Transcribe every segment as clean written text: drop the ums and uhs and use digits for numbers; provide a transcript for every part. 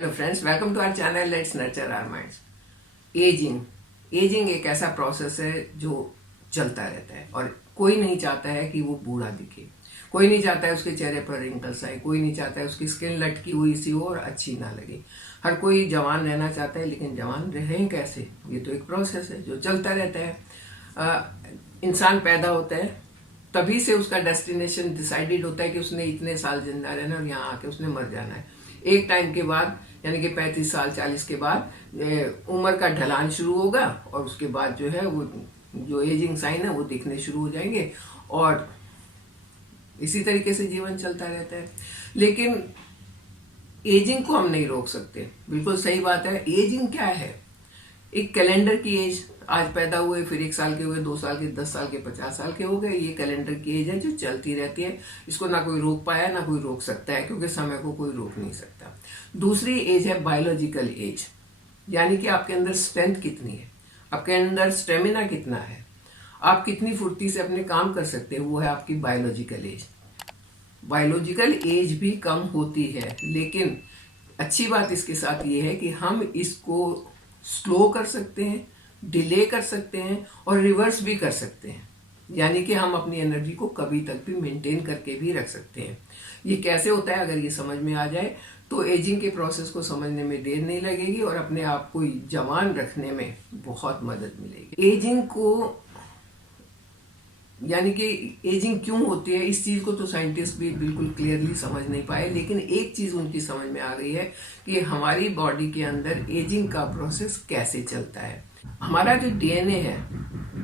Hello friends, welcome to our channel let's nurture our minds. Ageing एक ऐसा process है जो चलता रहता है और कोई नहीं चाहता है कि वो बूढ़ा दिखे। कोई नहीं चाहता है उसके चेहरे पर रिंकल्स आए, कोई नहीं चाहता है उसकी स्किन लटकी हुई सी हो और अच्छी ना लगे। हर कोई जवान रहना चाहता है, लेकिन जवान रहें कैसे? ये तो एक प्रोसेस है जो चलता रहता है। इंसान पैदा होता है, तभी से उसका डेस्टिनेशन डिसाइडेड होता है कि उसने इतने साल जिंदा रहना और यहाँ आके उसने मर जाना है। एक टाइम के बाद यानी कि 35 साल 40 के बाद उम्र का ढलान शुरू होगा और उसके बाद जो है वो जो एजिंग साइन है वो दिखने शुरू हो जाएंगे और इसी तरीके से जीवन चलता रहता है। लेकिन एजिंग को हम नहीं रोक सकते। बिल्कुल सही बात है। एजिंग क्या है? एक कैलेंडर की एज। आज पैदा हुए, फिर 1 साल के हुए, 2 साल के, 10 साल के, 50 साल के हो गए। ये कैलेंडर की एज है जो चलती रहती है। इसको ना कोई रोक पाया ना कोई रोक सकता है, क्योंकि समय को कोई रोक नहीं सकता। दूसरी एज है बायोलॉजिकल एज, यानी कि आपके अंदर स्ट्रेंथ कितनी है, आपके अंदर स्टेमिना कितना है, आप कितनी फुर्ती से अपने काम कर सकते हैं, वो है आपकी बायोलॉजिकल एज। बायोलॉजिकल एज भी कम होती है, लेकिन अच्छी बात इसके साथ ये है कि हम इसको स्लो कर सकते हैं, डिले कर सकते हैं और रिवर्स भी कर सकते हैं। यानी कि हम अपनी एनर्जी को कभी तक भी मेंटेन करके भी रख सकते हैं। ये कैसे होता है? अगर ये समझ में आ जाए तो एजिंग के प्रोसेस को समझने में देर नहीं लगेगी और अपने आप को जवान रखने में बहुत मदद मिलेगी। एजिंग को यानी कि एजिंग क्यों होती है, इस चीज को तो साइंटिस्ट भी बिल्कुल क्लियरली समझ नहीं पाए, लेकिन एक चीज उनकी समझ में आ गई है कि हमारी बॉडी के अंदर एजिंग का प्रोसेस कैसे चलता है। हमारा जो डीएनए है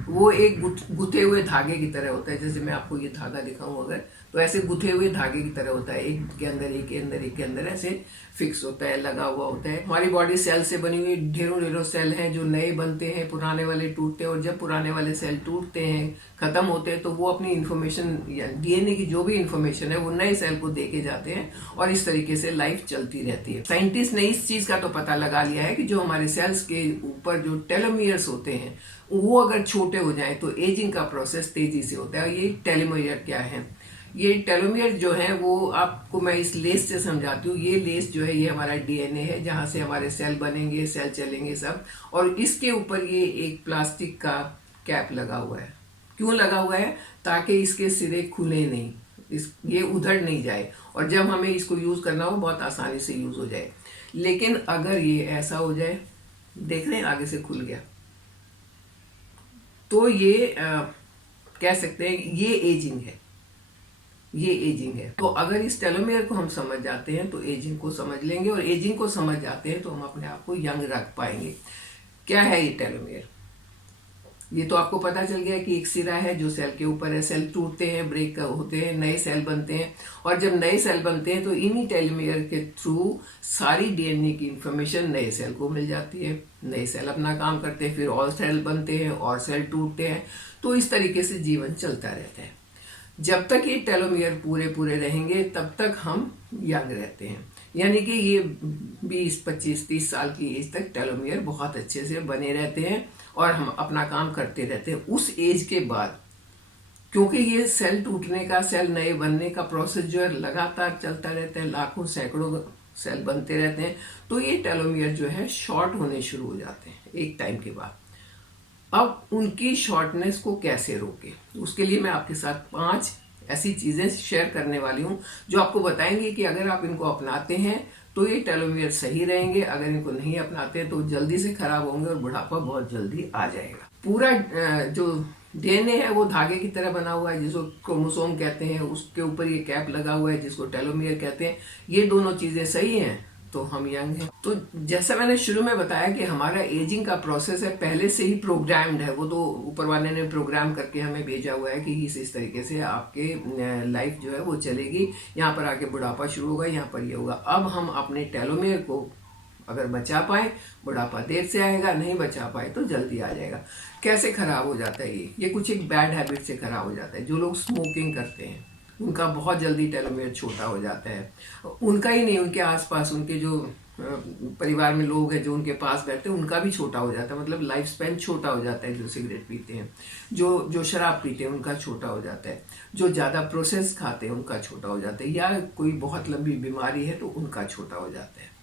वो एक गुथे हुए धागे की तरह होता है। जैसे मैं आपको ये धागा दिखाऊं अगर, तो ऐसे गुथे हुए धागे की तरह होता है। एक के अंदर एक के अंदर एक के अंदर ऐसे फिक्स होता है, लगा हुआ होता है। हमारी बॉडी सेल से बनी हुई ढेरों ढेरों सेल हैं जो नए बनते हैं, पुराने वाले टूटते हैं और जब पुराने वाले सेल टूटते हैं, खत्म होते हैं, तो वो अपनी इन्फॉर्मेशन या डीएनए की जो भी इन्फॉर्मेशन है वो नए सेल को देके जाते हैं और इस तरीके से लाइफ चलती रहती है। साइंटिस्ट ने इस चीज का तो पता लगा लिया है कि जो हमारे सेल्स के ऊपर जो टेलोमियर्स होते हैं वो अगर छोटे हो जाएं तो एजिंग का प्रोसेस तेजी से होता है। ये टेलोमियर क्या है? ये टेलोमियर जो है वो आपको मैं इस लेस से समझाती हूँ। ये लेस जो है ये हमारा डीएनए है, जहां से हमारे सेल बनेंगे, सेल चलेंगे सब। और इसके ऊपर ये एक प्लास्टिक का कैप लगा हुआ है। क्यों लगा हुआ है? ताकि इसके सिरे खुले नहीं, ये उधड़ नहीं जाए और जब हमें इसको यूज करना हो बहुत आसानी से यूज हो जाए। लेकिन अगर ये ऐसा हो जाए, देख रहे हैं आगे से खुल गया, तो ये कह सकते हैं ये एजिंग है। ये एजिंग है। तो अगर इस टेलोमियर को हम समझ जाते हैं तो एजिंग को समझ लेंगे, और एजिंग को समझ जाते हैं तो हम अपने आप को यंग रख पाएंगे। क्या है ये टेलोमियर? ये तो आपको पता चल गया कि एक सिरा है जो सेल के ऊपर है। सेल टूटते हैं, ब्रेक होते हैं, नए सेल बनते हैं और जब नए सेल बनते हैं तो इन्हीं टेलोमियर के थ्रू सारी डीएनए की इंफॉर्मेशन नए सेल को मिल जाती है। नए सेल अपना काम करते हैं, फिर और सेल बनते हैं और सेल टूटते हैं। तो इस तरीके से जीवन चलता रहता है। जब तक ये टेलोमियर पूरे पूरे रहेंगे तब तक हम यंग रहते हैं। यानी कि ये 20, 25, 30 साल की एज तक टेलोमियर बहुत अच्छे से बने रहते हैं और हम अपना काम करते रहते हैं। उस एज के बाद, क्योंकि ये सेल टूटने का, सेल नए बनने का प्रोसेस जो है लगातार चलता रहता है, लाखों सैकड़ों सेल बनते रहते हैं, तो ये टेलोमियर जो है शॉर्ट होने शुरू हो जाते हैं एक टाइम के बाद। अब उनकी शॉर्टनेस को कैसे रोके, उसके लिए मैं आपके साथ 5 ऐसी चीजें शेयर करने वाली हूं जो आपको बताएंगे कि अगर आप इनको अपनाते हैं तो ये टेलोमियर सही रहेंगे, अगर इनको नहीं अपनाते हैं तो जल्दी से खराब होंगे और बुढ़ापा बहुत जल्दी आ जाएगा। पूरा जो डीएनए है वो धागे की तरह बना हुआ है जिसको क्रोमोसोम कहते हैं, उसके ऊपर ये कैप लगा हुआ है जिसको टेलोमियर कहते हैं। ये दोनों चीजें सही हैं तो हम यंग हैं। तो जैसा मैंने शुरू में बताया कि हमारा एजिंग का प्रोसेस है पहले से ही प्रोग्राम्ड है। वो तो ऊपर वाले ने प्रोग्राम करके हमें भेजा हुआ है कि इस तरीके से आपके लाइफ जो है वो चलेगी, यहाँ पर आके बुढ़ापा शुरू होगा, यहाँ पर ये होगा। अब हम अपने टेलोमियर को अगर बचा पाए, बुढ़ापा देर से आएगा, नहीं बचा पाए तो जल्दी आ जाएगा। कैसे खराब हो जाता है ये कुछ एक बैड हैबिट से खराब हो जाता है। जो लोग स्मोकिंग करते हैं उनका बहुत जल्दी टेलोमियर छोटा हो जाता है। उनका ही नहीं, उनके आसपास उनके जो परिवार में लोग हैं जो उनके पास बैठते हैं उनका भी छोटा हो जाता है। मतलब लाइफ स्पैन छोटा हो जाता है। जो सिगरेट पीते हैं, जो शराब पीते हैं उनका छोटा हो जाता है, जो ज्यादा प्रोसेस खाते हैं उनका छोटा हो जाता है, या कोई बहुत लंबी बीमारी है तो उनका छोटा हो जाता है।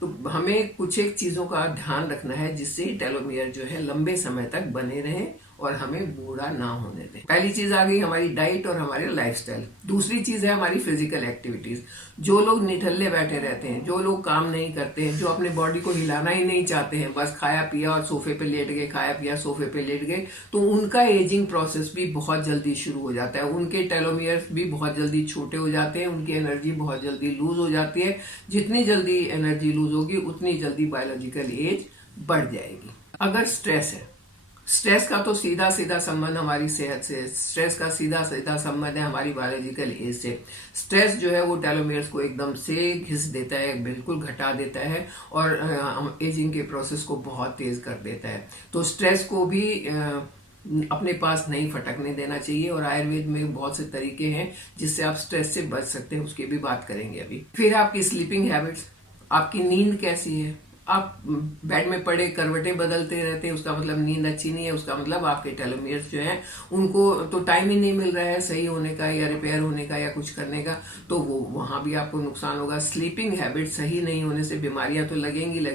तो हमें कुछ एक चीज़ों का ध्यान रखना है जिससे टेलोमियर जो है लंबे समय तक बने रहें और हमें बूढ़ा ना होने दें। पहली चीज आ गई हमारी डाइट और हमारे लाइफस्टाइल। दूसरी चीज है हमारी फिजिकल एक्टिविटीज। जो लोग निठल्ले बैठे रहते हैं, जो लोग काम नहीं करते हैं, जो अपनी बॉडी को हिलाना ही नहीं चाहते हैं, बस खाया पिया और सोफे पे लेट गए, खाया पिया सोफे पे लेट गए, तो उनका एजिंग प्रोसेस भी बहुत जल्दी शुरू हो जाता है। उनके टेलोमियर्स भी बहुत जल्दी छोटे हो जाते हैं, उनकी एनर्जी बहुत जल्दी लूज हो जाती है। जितनी जल्दी एनर्जी लूज होगी उतनी जल्दी बायोलॉजिकल एज बढ़ जाएगी। अगर स्ट्रेस है, स्ट्रेस का तो सीधा सीधा संबंध हमारी सेहत से, स्ट्रेस का सीधा सीधा संबंध है हमारी बायोलॉजिकल एज से। स्ट्रेस जो है वो टेलोमियर्स को एकदम से घिस देता है, बिल्कुल घटा देता है और एजिंग के प्रोसेस को बहुत तेज कर देता है। तो स्ट्रेस को भी अपने पास नहीं फटकने देना चाहिए और आयुर्वेद में बहुत से तरीके हैं जिससे आप स्ट्रेस से बच सकते हैं, उसकी भी बात करेंगे अभी। फिर आपकी स्लीपिंग हैबिट्स, आपकी नींद कैसी है। आप बेड में पड़े करवटें बदलते रहते हैं, उसका मतलब नींद अच्छी नहीं है, उसका मतलब आपके टेलोमियर्स जो हैं उनको तो टाइम ही नहीं मिल रहा है सही होने का या रिपेयर होने का या कुछ करने का, तो वो वहां भी आपको नुकसान होगा। स्लीपिंग हैबिट सही नहीं होने से बीमारियां तो लगेंगी,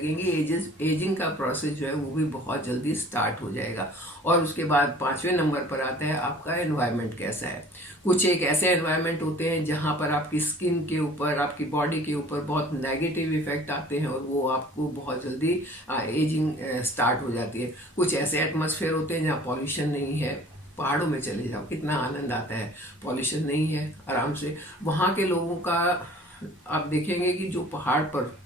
एजिंग का प्रोसेस जो है वो भी बहुत जल्दी स्टार्ट हो जाएगा। और उसके बाद 5वें नंबर पर आता है आपका एनवायरनमेंट कैसा है। कुछ एक ऐसे एनवायरनमेंट होते हैं जहां पर आपकी स्किन के ऊपर, आपकी बॉडी के ऊपर बहुत नेगेटिव इफेक्ट आते हैं और वो आपको बहुत जल्दी एजिंग स्टार्ट हो जाती है। कुछ ऐसे एटमॉस्फेयर होते हैं जहाँ पॉल्यूशन नहीं है। पहाड़ों में चले जाओ, कितना आनंद आता है, पॉल्यूशन नहीं है, आराम से वहाँ के लोगों का आप देखेंगे कि जो पहाड़ पर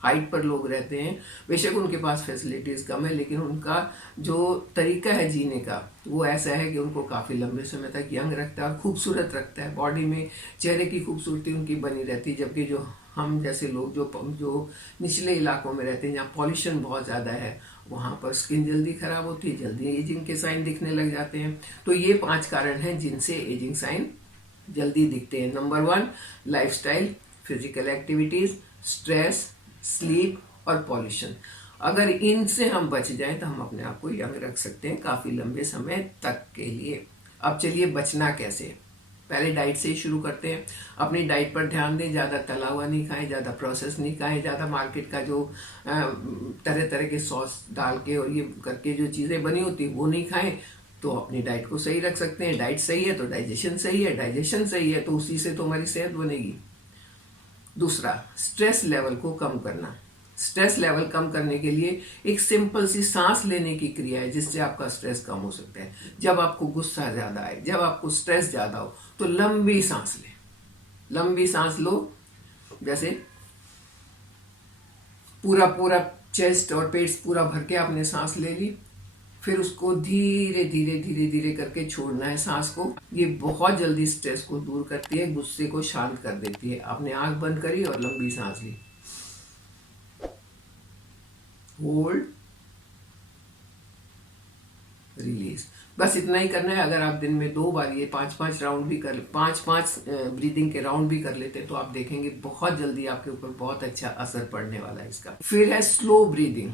हाइट पर लोग रहते हैं, बेशक उनके पास फैसिलिटीज कम है, लेकिन उनका जो तरीका है जीने का वो ऐसा है कि उनको काफी लंबे समय तक यंग रखता है और खूबसूरत रखता है। बॉडी में चेहरे की खूबसूरती उनकी बनी रहती है। जबकि जो हम जैसे लोग जो निचले इलाकों में रहते हैं जहाँ पॉल्यूशन बहुत ज्यादा है, वहां पर स्किन जल्दी खराब होती है, जल्दी एजिंग के साइन दिखने लग जाते हैं। तो ये 5 कारण हैं जिनसे एजिंग साइन जल्दी दिखते हैं। Number 1 lifestyle, physical activities, stress, sleep और पॉल्यूशन। अगर इनसे हम बच जाएं तो हम अपने आप को यंग रख सकते हैं काफी लंबे समय तक के लिए। अब चलिए बचना कैसे, पहले डाइट से ही शुरू करते हैं। अपनी डाइट पर ध्यान दें, ज्यादा तला हुआ नहीं खाएं, ज्यादा प्रोसेस नहीं खाएं, ज्यादा मार्केट का जो तरह तरह के सॉस डाल के और ये करके जो चीजें बनी होती वो नहीं खाएं, तो अपनी डाइट को सही रख सकते हैं। डाइट सही है तो डाइजेशन सही है, डाइजेशन सही है तो उसी से तो हमारी सेहत बनेगी। दूसरा, स्ट्रेस लेवल को कम करना। स्ट्रेस लेवल कम करने के लिए एक सिंपल सी सांस लेने की क्रिया है जिससे आपका स्ट्रेस कम हो सकता है। जब आपको गुस्सा ज्यादा आए, जब आपको स्ट्रेस ज्यादा हो, तो लंबी सांस ले, लंबी सांस लो। जैसे पूरा पूरा चेस्ट और पेट पूरा भर के आपने सांस ले ली, फिर उसको धीरे धीरे धीरे धीरे करके छोड़ना है सांस को। ये बहुत जल्दी स्ट्रेस को दूर करती है, गुस्से को शांत कर देती है। आपने आंख बंद करी और लंबी सांस ली, होल्ड, रिलीज। बस इतना ही करना है। अगर आप दिन में 2 बार ये 5-5 राउंड भी कर 5-5 ब्रीदिंग के राउंड भी कर लेते हैं तो आप देखेंगे बहुत जल्दी आपके ऊपर बहुत अच्छा असर पड़ने वाला है इसका। फिर है स्लो ब्रीदिंग।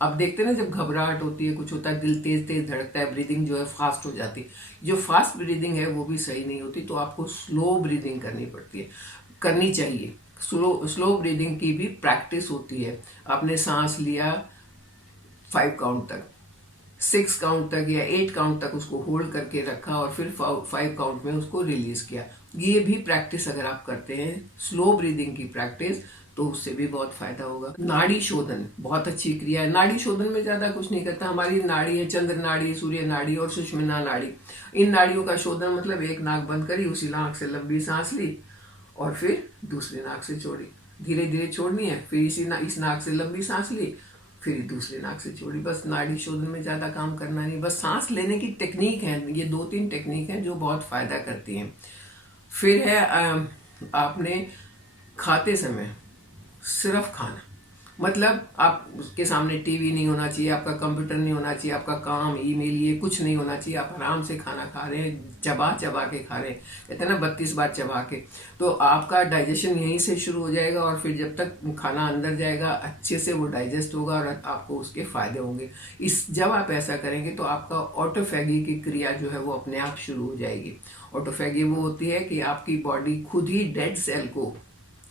अब देखते हैं ना, जब घबराहट होती है, कुछ होता है, दिल तेज तेज धड़कता है, ब्रीदिंग जो है फास्ट हो जाती है। जो फास्ट ब्रीदिंग है वो भी सही नहीं होती, तो आपको स्लो ब्रीदिंग करनी पड़ती है, करनी चाहिए। स्लो ब्रीदिंग की भी प्रैक्टिस होती है। आपने सांस लिया 5 काउंट तक, 6 काउंट तक या 8 काउंट तक उसको होल्ड करके रखा और फिर 5 काउंट में उसको रिलीज किया। ये भी प्रैक्टिस अगर आप करते हैं, स्लो ब्रीदिंग की प्रैक्टिस, तो उससे भी बहुत फायदा होगा। नाड़ी शोधन बहुत अच्छी क्रिया है। नाड़ी शोधन में ज्यादा कुछ नहीं करता। हमारी नाड़ी है चंद्र नाड़ी, सूर्य नाड़ी और सुषुम्ना नाड़ी। इन नाड़ियों का शोधन मतलब एक नाक बंद करी, उसी नाक से लंबी सांस ली और फिर दूसरी नाक से छोड़ी, धीरे धीरे छोड़नी है। फिर इस नाक से लंबी सांस ली, फिर दूसरी नाक से छोड़ी। बस नाड़ी शोधन में ज्यादा काम करना नहीं, बस सांस लेने की टेक्निक है। ये 2-3 टेक्निक है जो बहुत फायदा करती हैं। फिर है आपने खाते समय सिर्फ खाना, मतलब आप उसके सामने टीवी नहीं होना चाहिए, आपका कंप्यूटर नहीं होना चाहिए, आपका काम ईमेल ये कुछ नहीं होना चाहिए। आप आराम से खाना खा रहे हैं, चबा चबा के खा रहे हैं, कहते हैं ना 32 बार चबा के, तो आपका डाइजेशन यहीं से शुरू हो जाएगा और फिर जब तक खाना अंदर जाएगा अच्छे से वो डाइजेस्ट होगा और आपको उसके फायदे होंगे। जब आप ऐसा करेंगे तो आपका ऑटोफैगी की क्रिया जो है वो अपने आप शुरू हो जाएगी। ऑटोफैगी वो होती है कि आपकी बॉडी खुद ही डेड सेल को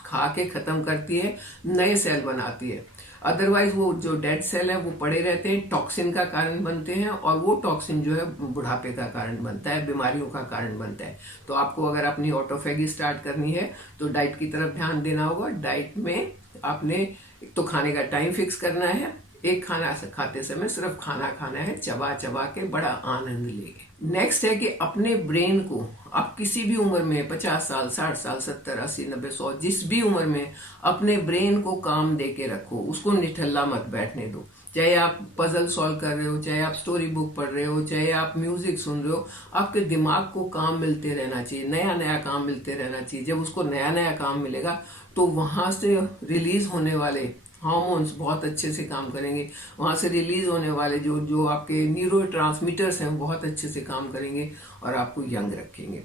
खा के खत्म करती है, नए सेल बनाती है। अदरवाइज वो जो डेड सेल है वो पड़े रहते हैं, टॉक्सिन का कारण बनते हैं, और वो टॉक्सिन जो है बुढ़ापे का कारण बनता है, बीमारियों का कारण बनता है। तो आपको अगर अपनी ऑटोफेगी स्टार्ट करनी है तो डाइट की तरफ ध्यान देना होगा। डाइट में आपने एक तो खाने का टाइम फिक्स करना है, एक खाना खाते समय सिर्फ खाना खाना है, चबा चबा के बड़ा आनंद लेंगे। नेक्स्ट है कि अपने ब्रेन को आप किसी भी उम्र में 50 साल, 60 साल, 70, 80, 90, 100 जिस भी उम्र में अपने ब्रेन को काम दे के रखो, उसको निठल्ला मत बैठने दो। चाहे आप पजल सॉल्व कर रहे हो, चाहे आप स्टोरी बुक पढ़ रहे हो, चाहे आप म्यूजिक सुन रहे हो, आपके दिमाग को काम मिलते रहना चाहिए, नया नया काम मिलते रहना चाहिए। जब उसको नया नया काम मिलेगा तो वहां से रिलीज होने वाले हार्मोन्स बहुत अच्छे से काम करेंगे, वहां से रिलीज होने वाले जो जो आपके न्यूरो ट्रांसमीटर्स हैं बहुत अच्छे से काम करेंगे और आपको यंग रखेंगे।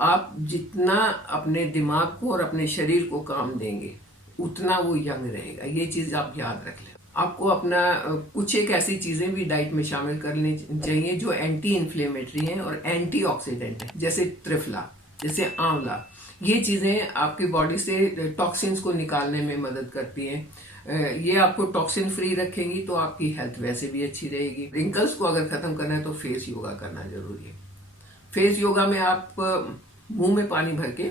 आप जितना अपने दिमाग को और अपने शरीर को काम देंगे उतना वो यंग रहेगा, ये चीज आप याद रख लें। आपको अपना कुछ एक ऐसी चीजें भी डाइट में शामिल करनी चाहिए जो एंटी इन्फ्लेमेटरी हैं और एंटी ऑक्सीडेंट हैं, जैसे त्रिफला, जैसे आंवला। ये चीजें आपकी बॉडी से टॉक्सिन्स को निकालने में मदद करती हैं। ये आपको टॉक्सिन फ्री रखेंगी तो आपकी हेल्थ वैसे भी अच्छी रहेगी। रिंकल्स को अगर खत्म करना है तो फेस योगा करना जरूरी है। फेस योगा में आप मुंह में पानी भर के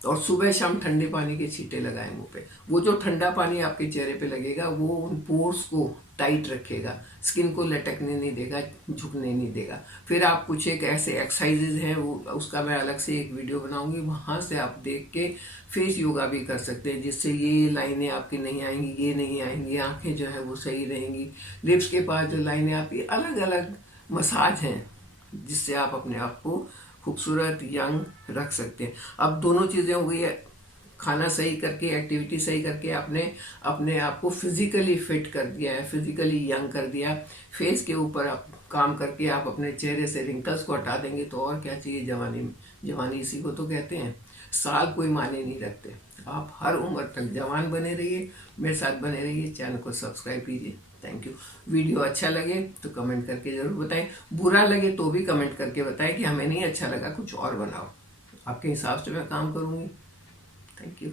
और सुबह शाम ठंडे पानी के छींटे लगाएं मुंह पे। वो जो ठंडा पानी आपके चेहरे पे लगेगा वो उन पोर्स को टाइट रखेगा, स्किन को लटकने नहीं देगा, झुकने नहीं देगा। फिर आप कुछ एक ऐसे एक्सरसाइजेज हैं, वो उसका मैं अलग से एक वीडियो बनाऊंगी, वहां से आप देख के फेस योगा भी कर सकते हैं, जिससे ये लाइनें आपकी नहीं आएंगी, ये नहीं आएंगी, आंखें जो है वो सही रहेंगी। लिप्स के पास जो लाइनें आती है, अलग अलग मसाज हैं जिससे आप अपने आप को खूबसूरत यंग रख सकते हैं। अब दोनों चीजें हो गई है, खाना सही करके, एक्टिविटी सही करके आपने अपने आप को फिजिकली फिट कर दिया है, फिजिकली यंग कर दिया। फेस के ऊपर आप काम करके आप अपने चेहरे से रिंकल्स को हटा देंगे तो और क्या चाहिए जवानी में। जवानी इसी को तो कहते हैं, साल कोई माने नहीं रखते। आप हर उम्र तक जवान बने रहिए, मेरे साथ बने रहिए, चैनल को सब्सक्राइब कीजिए। Thank you. वीडियो अच्छा लगे तो कमेंट करके जरूर बताएं, बुरा लगे तो भी कमेंट करके बताएं कि हमें नहीं अच्छा लगा, कुछ और बनाओ। आपके हिसाब से मैं काम करूंगी। Thank you.